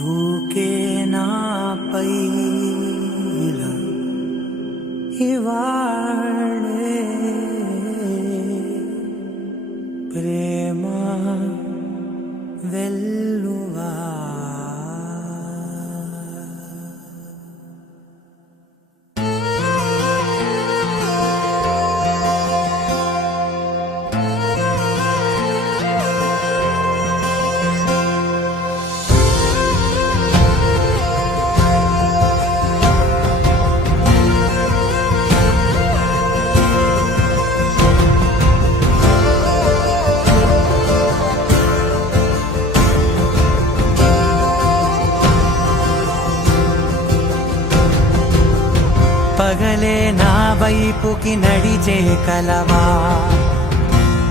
దూకే నాపై ఇలా ఇవాళే ప్రేమ వెల్లువా. పగలే నా వైపుకి నడిచే కలవా,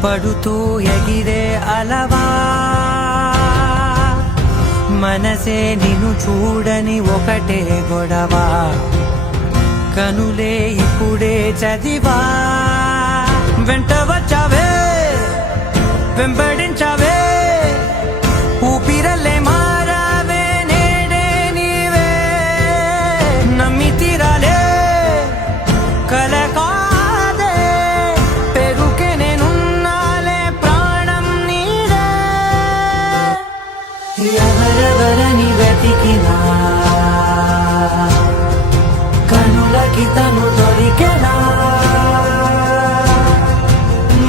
పడుతూ ఎగిరే అలవా, మనసే నిన్ను చూడని ఒకటే గొడవ, కనులే ఇప్పుడే చదివా. వెంట వచ్చావే వెంబడించావే, ఊపిరలే మారావే నేడే నీవే, నమ్మి తీరాలే కలకాదే, పెరుకే నేనున్నాలే ప్రాణం నీడే. ఎవరెవరని వెతికినా కనులకి తను దొరికెనా,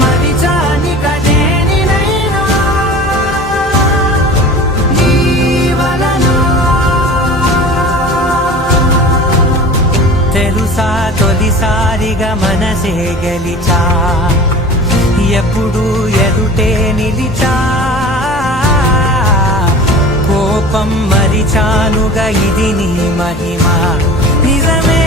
మరిచాని కదేనినైనా నీ వలన. తెలుసా తొలిసారిగా మనసే గెలిచా, ఎప్పుడు ఎదుటే నిలిచా, కోపం మరిచానుగా ఇది నీ మహిమ నిజమే.